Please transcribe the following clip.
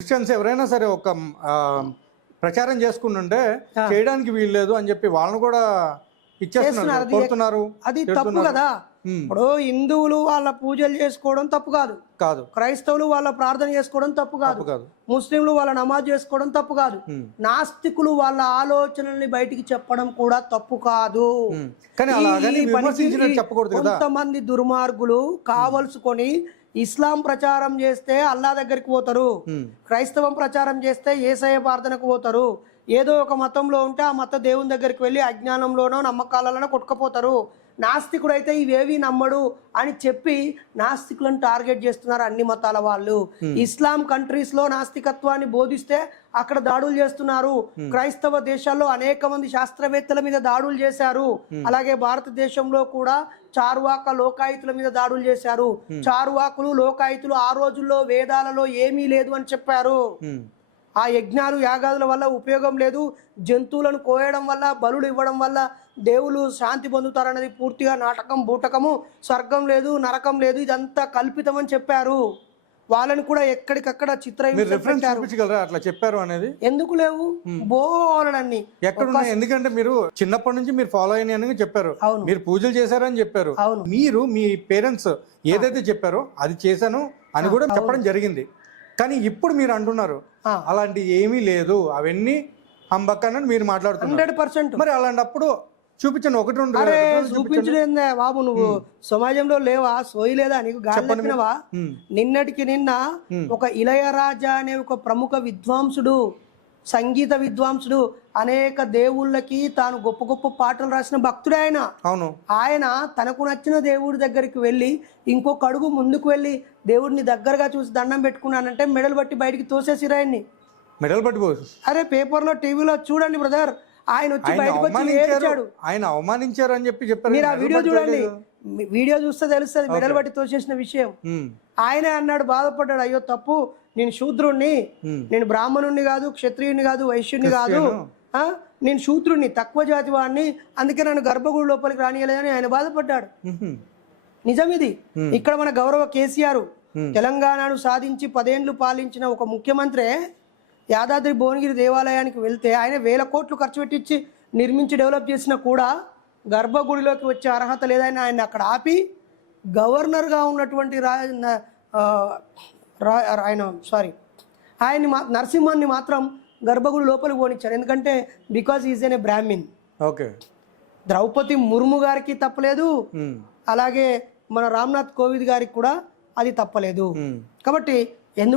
Christians ఎవరైనా సరే ఒక ప్రచారం చేసుకుంటుంటే చేయడానికి వీలు లేదు అని చెప్పి వాళ్ళని కూడా ఇచ్చేస్తున్నారు, కోరుతున్నారు. అది తప్పు కదా. ఇప్పుడు హిందువులు వాళ్ళ పూజలు చేసుకోవడం తప్పు కాదు, క్రైస్తవులు వాళ్ళ ప్రార్థన చేసుకోవడం తప్పు కాదు, ముస్లింలు వాళ్ళ నమాజ్ చేసుకోవడం తప్పు కాదు, నాస్తికులు వాళ్ళ ఆలోచనల్ని బయటికి చెప్పడం కూడా తప్పు కాదు. కొంతమంది దుర్మార్గులు కావలసుకొని ఇస్లాం ప్రచారం చేస్తే అల్లా దగ్గరికి పోతారు, క్రైస్తవం ప్రచారం చేస్తే యేసయ్య ప్రార్థనకు పోతారు, ఏదో ఒక మతంలో ఉంటే ఆ మత దేవుని దగ్గరికి వెళ్ళి అజ్ఞానంలోనో నమ్మకాలలోనో కొట్టుకుపోతారు. నాస్తికుడైతే ఇవేవి నమ్మడు అని చెప్పి నాస్తికులను టార్గెట్ చేస్తున్నారు అన్ని మతాల వాళ్ళు. ఇస్లాం కంట్రీస్ లో నాస్తికత్వాన్ని బోధిస్తే అక్కడ దాడులు చేస్తున్నారు. క్రైస్తవ దేశాల్లో అనేక మంది శాస్త్రవేత్తల మీద దాడులు చేశారు. అలాగే భారతదేశంలో కూడా చార్వాక లోకాయుతుల మీద దాడులు చేశారు. చార్వాకులు లోకాయుతులు ఆ రోజుల్లో వేదాలలో ఏమీ లేదు అని చెప్పారు. ఆ యజ్ఞాలు యాగాదుల వల్ల ఉపయోగం లేదు, జంతువులను కోయడం వల్ల బలులు ఇవ్వడం వల్ల దేవుళ్ళు శాంతి పొందుతారన్నది పూర్తిగా నాటకం, బూటకము, స్వర్గం లేదు నరకం లేదు, ఇదంతా కల్పితం అని చెప్పారు. వాళ్ళని కూడా ఎక్కడికక్కడ అట్లా చెప్పారు అనేది ఎందుకు లేవు బోలన్నీ ఎక్కడ. ఎందుకంటే మీరు చిన్నప్పటి నుంచి మీరు ఫాలో అయిన చెప్పారు, మీరు పూజలు చేశారని చెప్పారు, మీరు మీ పేరెంట్స్ ఏదైతే చెప్పారో అది చేశాను అని కూడా చెప్పడం జరిగింది. కానీ ఇప్పుడు మీరు అంటున్నారు అలాంటి ఏమీ లేదు, అవన్నీ హంబక్కని మీరు మాట్లాడుతున్నారు. 100%. మరి అలాంటప్పుడు చూపించండి, ఒకటి రెండు చూపించలేదే బాబు, నువ్వు సమాజంలో లేవా, సోయి లేదా, నీకు గాలి తప్పినవా? నిన్నటికి నిన్న ఒక ఇళయరాజా అనే ఒక ప్రముఖ విద్వాంసుడు, సంగీత విద్వాంసుడు, అనేక దేవుళ్ళకి తాను గొప్ప గొప్ప పాటలు రాసిన భక్తుడే ఆయన. ఆయన తనకు నచ్చిన దేవుడి దగ్గరికి వెళ్ళి ఇంకొక అడుగు ముందుకు వెళ్ళి దేవుడిని దగ్గరగా చూసి దండం పెట్టుకున్నానంటే మెడలు బట్టి బయటికి తోసేసిరు ఆయన్ని. మెడల్ పట్టి అరే పేపర్లో టీవీలో చూడండి బ్రదర్, ఆయన వచ్చి బయటకు వచ్చి ఏడ్చాడు. ఆయన అవమానించారు అని చెప్పారు. మీరు ఆ వీడియో చూడండి, వీడియో చూస్తే తెలుస్తుంది మెడల్ బట్టి తోసేసిన విషయం. ఆయనే అన్నాడు, బాధపడ్డాడు, అయ్యో తప్పు, నేను శూద్రుణ్ణి, నేను బ్రాహ్మణుణ్ణి కాదు, క్షత్రియుని కాదు, వైశ్యుని కాదు, నేను శూద్రుణ్ణి, తక్కువ జాతి వాడిని, అందుకే నన్ను గర్భగుడి లోపలికి రానియలేదని ఆయన బాధపడ్డాడు. నిజం ఇది. ఇక్కడ మన గౌరవ కేసీఆర్ తెలంగాణను సాధించి 10 ఏళ్లు పాలించిన ఒక ముఖ్యమంత్రి యాదాద్రి భువనగిరి దేవాలయానికి వెళ్తే ఆయన 1000 కోట్లు ఖర్చు పెట్టించి నిర్మించి డెవలప్ చేసినా కూడా గర్భగుడిలోకి వచ్చే అర్హత లేదని ఆయన అక్కడ ఆపి గవర్నర్గా ఉన్నటువంటి ఆయన నరసింహాన్ని మాత్రం గర్భగుడి లోపలికి పోనిచ్చారు. ఎందుకంటే because is an a Brahmin. Draupadi Murmu గారికి తప్పలేదు, అలాగే మన రామ్నాథ్ కోవింద్ గారికి కూడా అది తప్పలేదు. కాబట్టి